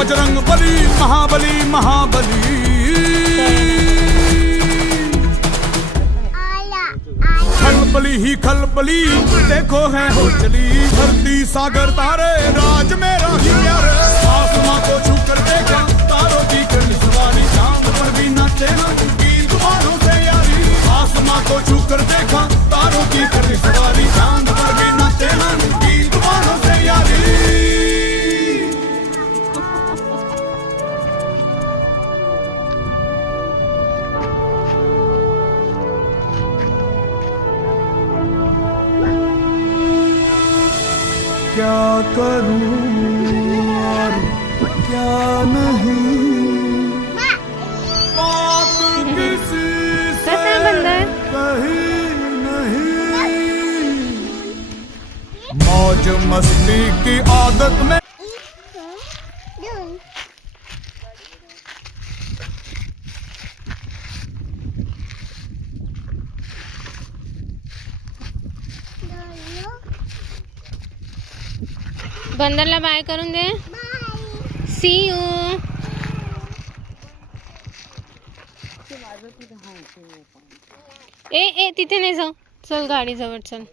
बजरंग बली महाबली महाबली। खलबली ही खलबली देखो है हो चली, धरती सागर तारे राज मेरा ही प्यारे। आसमां को छू कर देखा तारों की करनी सवारी, चांद पर भी नाचे ना की तुम्हारों से यारी। आसमां को छू कर देखा तारों की करनी सवारी, चांद पर भी नाचे ना की तुम्हारों से यारी। क्या करूं और क्या नहीं, बात किसी से कहीं नहीं। मौज मस्ती की आदत में बंदरला बाय करून दे। सी यू। ए तिथे नाही जाऊ, चल गाडी जवळ चल।